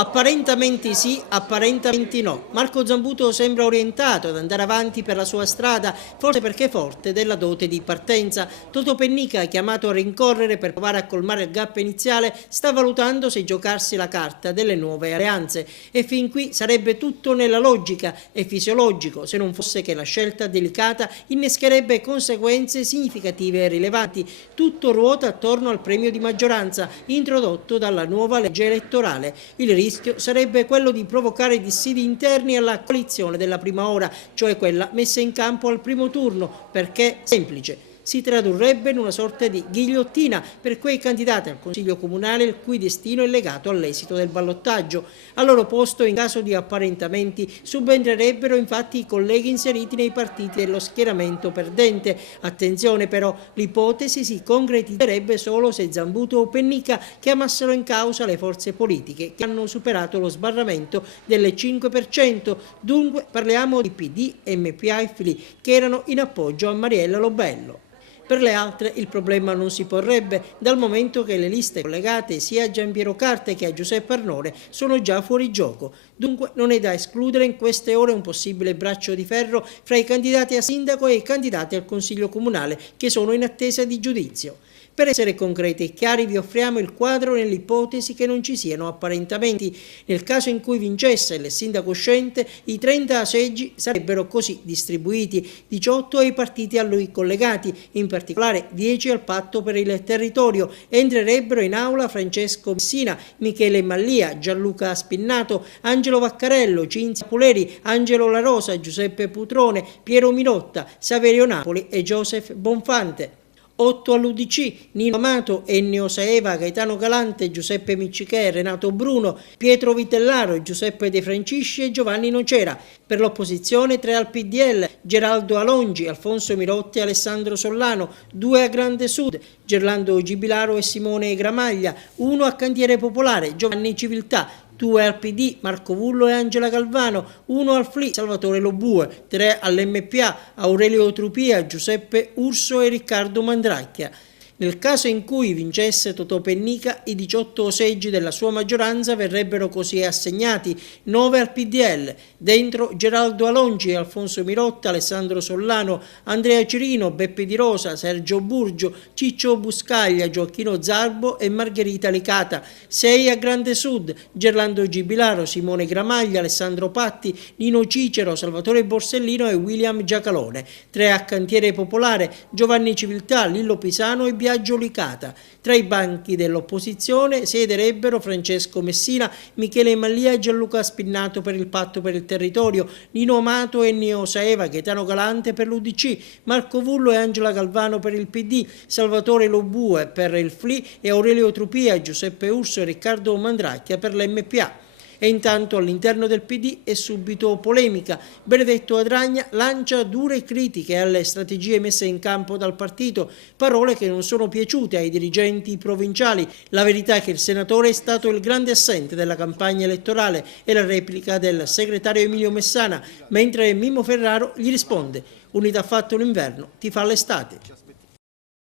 Apparentamenti sì, apparentamenti no. Marco Zambuto sembra orientato ad andare avanti per la sua strada, forse perché forte della dote di partenza. Toto Pennica, chiamato a rincorrere per provare a colmare il gap iniziale, sta valutando se giocarsi la carta delle nuove alleanze. E fin qui sarebbe tutto nella logica e fisiologico, se non fosse che la scelta delicata innescherebbe conseguenze significative e rilevanti. Tutto ruota attorno al premio di maggioranza introdotto dalla nuova legge elettorale. Il rischio sarebbe quello di provocare dissidi interni alla coalizione della prima ora, cioè quella messa in campo al primo turno, perché semplice. Si tradurrebbe in una sorta di ghigliottina per quei candidati al Consiglio Comunale il cui destino è legato all'esito del ballottaggio. Al loro posto, in caso di apparentamenti, subentrerebbero infatti i colleghi inseriti nei partiti dello schieramento perdente. Attenzione però, l'ipotesi si concretizzerebbe solo se Zambuto o Pennica chiamassero in causa le forze politiche che hanno superato lo sbarramento del 5%. Dunque parliamo di PD, MPA e FLI che erano in appoggio a Mariella Lobello. Per le altre il problema non si porrebbe, dal momento che le liste collegate sia a Giampiero Carte che a Giuseppe Arnone sono già fuori gioco. Dunque non è da escludere in queste ore un possibile braccio di ferro fra i candidati a sindaco e i candidati al Consiglio Comunale, che sono in attesa di giudizio. Per essere concreti e chiari vi offriamo il quadro nell'ipotesi che non ci siano apparentamenti. Nel caso in cui vincesse il sindaco uscente, i 30 seggi sarebbero così distribuiti: 18 ai partiti a lui collegati, in particolare 10 al patto per il territorio. Entrerebbero in aula Francesco Messina, Michele Mallia, Gianluca Spinnato, Angelo Vaccarello, Cinzia Puleri, Angelo La Rosa, Giuseppe Putrone, Piero Minotta, Saverio Napoli e Joseph Bonfante. 8 all'UDC, Nino Amato, Ennio Saeva, Gaetano Galante, Giuseppe Miccichè, Renato Bruno, Pietro Vitellaro, Giuseppe De Francisci e Giovanni Nocera. Per l'opposizione 3 al PDL, Geraldo Alongi, Alfonso Mirotti e Alessandro Sollano, 2 a Grande Sud, Gerlando Gibilaro e Simone Gramaglia, 1 a Cantiere Popolare, Giovanni Civiltà, 2 al PD, Marco Vullo e Angela Galvano, 1 al FLI, Salvatore Lobue, 3 all'MPA, Aurelio Trupia, Giuseppe Urso e Riccardo Mandracchia. Nel caso in cui vincesse Totò Pennica, i 18 seggi della sua maggioranza verrebbero così assegnati: 9 al PDL, dentro Geraldo Alongi e Alfonso Mirotta, Alessandro Sollano, Andrea Cirino, Beppe Di Rosa, Sergio Burgio, Ciccio Buscaglia, Gioacchino Zarbo e Margherita Licata. 6 a Grande Sud, Gerlando Gibilaro, Simone Gramaglia, Alessandro Patti, Nino Cicero, Salvatore Borsellino e William Giacalone. 3 a Cantiere Popolare, Giovanni Civiltà, Lillo Pisano e Biagio Licata. Tra i banchi dell'opposizione siederebbero Francesco Messina, Michele Mallia e Gianluca Spinnato per il Patto per il Territorio, Nino Amato e Ennio Saeva, Gaetano Galante per l'UDC, Marco Vullo e Angela Galvano per il PD, Salvatore Lobue per il FLI e Aurelio Trupia, Giuseppe Urso e Riccardo Mandracchia per l'MPA. E intanto all'interno del PD è subito polemica. Benedetto Adragna lancia dure critiche alle strategie messe in campo dal partito, parole che non sono piaciute ai dirigenti provinciali. La verità è che il senatore è stato il grande assente della campagna elettorale e la replica del segretario Emilio Messana, mentre Mimmo Ferraro gli risponde: unità fatto l'inverno ti fa l'estate.